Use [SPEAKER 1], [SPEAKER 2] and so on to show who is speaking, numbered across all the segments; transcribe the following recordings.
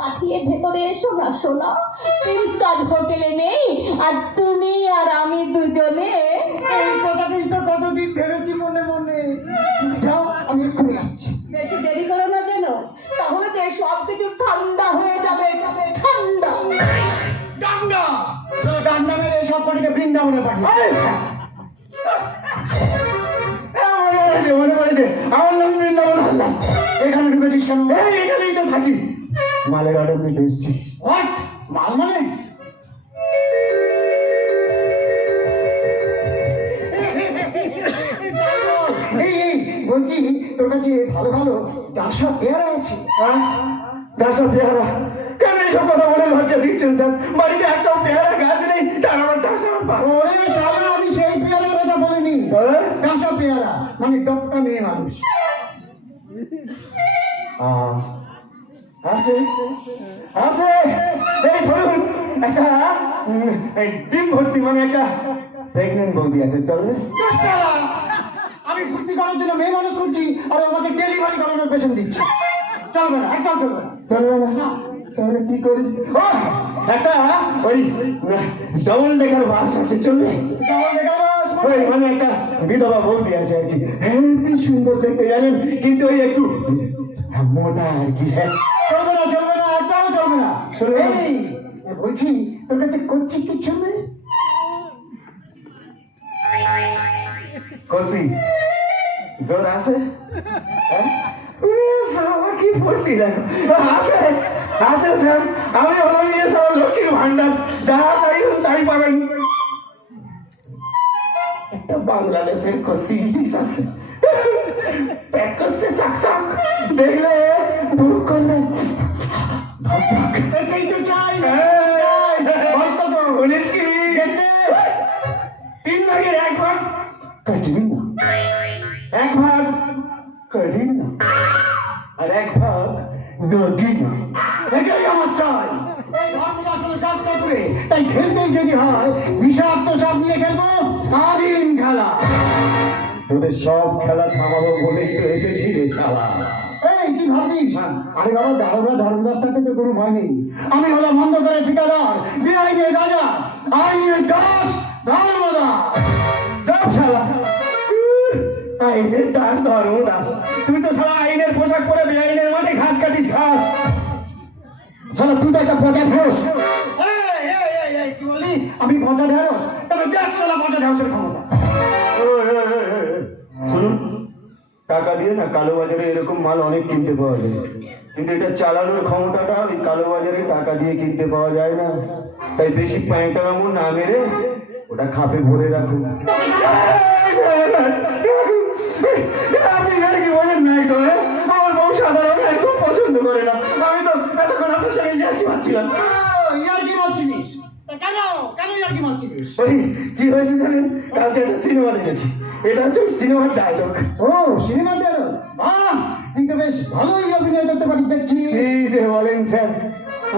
[SPEAKER 1] পাঠিয়ে ভেতরে এসো না শোনা। তিন স্টার হোটেলে নেই আজ তুমি আর আমি দুজনে।
[SPEAKER 2] এই কথাটাই তো কতদিন ভেবেছি মনে মনে। যাও আমি এক্ষুনি আসছি।
[SPEAKER 1] বেশি দেরি করো না যেন। তাহলে তো সব কিছু ঠান্ডা হয়ে যাবে। ঠান্ডা।
[SPEAKER 2] ডান্ডা! চলো ডান্ডা মেরে সব কটিকে বৃন্দাবনে পাঠিয়ে আমার নাম বৃন্দাবন। হালদার এখানে ঢুকেছিস কেন এই এখানেই তো থাকি। মালের অর্ডার নিতে এসেছি। হোয়াট মাল মানে? বলছি তোর কাছে ভালো ভালো ডাসা পেয়ারা আছে। ডাসা পেয়ারা। কেন এইসব কথা বলে লজ্জা দিচ্ছেন স্যার? বাড়িতে একটা পেয়ারা গাছ নেই তার আমার ডাসা ওরে আমি সেই পেয়ারার কথা বলিনি। ডাসা পেয়ারা মানে টপকা মেয়ে মানুষ। আহ, আছে আছে এই ধরুন একটা ডিম ভর্তি মানে একটা প্রেগনেন্ট বৌদি আছে চলবে আমি ভর্তি করার জন্য মেয়ে মানুষ করছি আর আমাকে ডেলিভারি করানোর পেছন দিচ্ছে। চলবে না একদম চলবে না। চলবে না। তাহলে কি করি? ও একটা ওই ডবল ডেকার বাস আছে চলবে ডবল ডেকার বাস ওই মানে একটা বিধবা বৌদি আছে আর কি। হেবি সুন্দর দেখতে জানেন? কিন্তু ওই একটু মোটা আর কি হ্যাঁ। এই বলছি তোর কাছে করছি কি চলবে কসি জোর আছে? হ্যাঁ? উরে সালা কি ফুর্তি দেখো আছে আছে স্যার আমি হলো নিয়ে সব লক্ষ্মীর ভান্ডার যা চাইবেন তাই পাবেন। একটা বাংলাদেশের কসি ইলিশ আছে। প্যাক করছে চাক চাক দেখলে তিন ভাগের এক ভাগ কঠিন না এক ভাগ কঠিন না আর এক ভাগ নদী আমার চাই এই ধর্মটা আসলে তাই খেলতেই যদি হয় বিষাক্ত সব নিয়ে খেলব আদিম খেলা তোদের সব খেলা থামাবো বলেই তো এসেছি রে শালা। ভাবছিস আরে বাবা দারোগা ধর্মদাস থাকতে তো কোনো ভয় নেই। আমি হলাম অন্ধকারের ঠিকাদার বেআইনের রাজা আইনের দাস ধর্মদাস। সব শালা। আইনের দাস ধর্মদাস। তুই তো সারা আইনের পোশাক পরে বেআইনের মাঠে ঘাস কাটিস ঘাস। তুই তো একটা পচা এই, কি বললি? আমি পচা ঢেঁড়স? তবে দেখ শালা পচা ঢেঁড়সের ক্ষমতা।
[SPEAKER 3] শুনুন। টাকা দিয়ে না কালো বাজারে এরকম মাল অনেক কিনতে পাওয়া যায়। কিন্তু এটা চালানোর ক্ষমতাটা ওই কালো বাজারে টাকা দিয়ে কিনতে পাওয়া যায় না। তাই বেশি প্যাঁটামো না মেরে ওটা খাপে ভরে রাখুন।
[SPEAKER 2] আপনি কি বলেন নাই তো? আমার বউ সাধারণ একদম পছন্দ করে না। আমি তো এতক্ষণ আপনার সঙ্গে ইয়ার্কি মারছিলাম। ইয়ার্কি মারছিলিস? কেন? কেন ইয়ার্কি মারছিলিস?
[SPEAKER 3] ওই কি হয়েছে জানেন? কালকে একটা সিনেমা দেখেছি। এটা হচ্ছে সিনেমার ডায়লগ
[SPEAKER 2] ও সিনেমা বেরো আহ তুই তো বেশ ভালোই অভিনয় করতে পারিস দেখছি।
[SPEAKER 3] এই যে বলেন স্যার।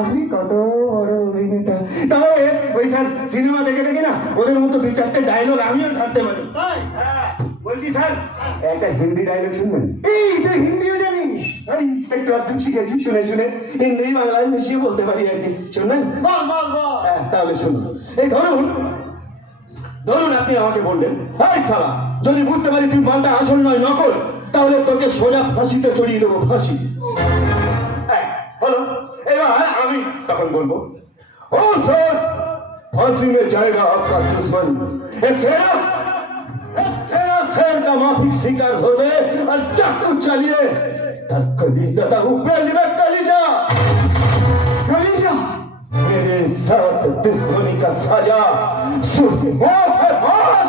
[SPEAKER 3] আপনি কত বড় অভিনেতা। তাহলে ওই স্যার সিনেমা দেখে দেখে না ওদের মতো দুই চারটে ডায়লগ আমিও ছাড়তে পারি? হ্যাঁ, বলছি স্যার একটা হিন্দি ডায়লগ শুনবেন?
[SPEAKER 2] এই তুই হিন্দিও জানিস।
[SPEAKER 3] এই একটু অর্ধেক শিখেছি শুনে শুনে। হিন্দি বাংলায় মিশিয়ে বলতে পারি আর কি। শুনবেন?
[SPEAKER 2] বল বল বল
[SPEAKER 3] তাহলে শুনুন। এই ধরুন ধরুন আপনি আমাকে বললেন হাই সালা যদি বুঝতে পারি তুই মালটা আসল নয় নকল তাহলে তোকে সোজা ফাঁসিতে চড়িয়ে দেবো ফাঁসি হ্যাঁ, হলো এবার আমি তখন বলবো ও স্যার ফাঁসি में जाएगा आपका दुश्मन ए सेना ए सेना शेर का माफिक शिकार হবে আর চাকু চালিয়ে তার কলিজাটা উপরে লিবে কলিজা साथ दुश्मनी का साजा सिर्फ मौत है मौत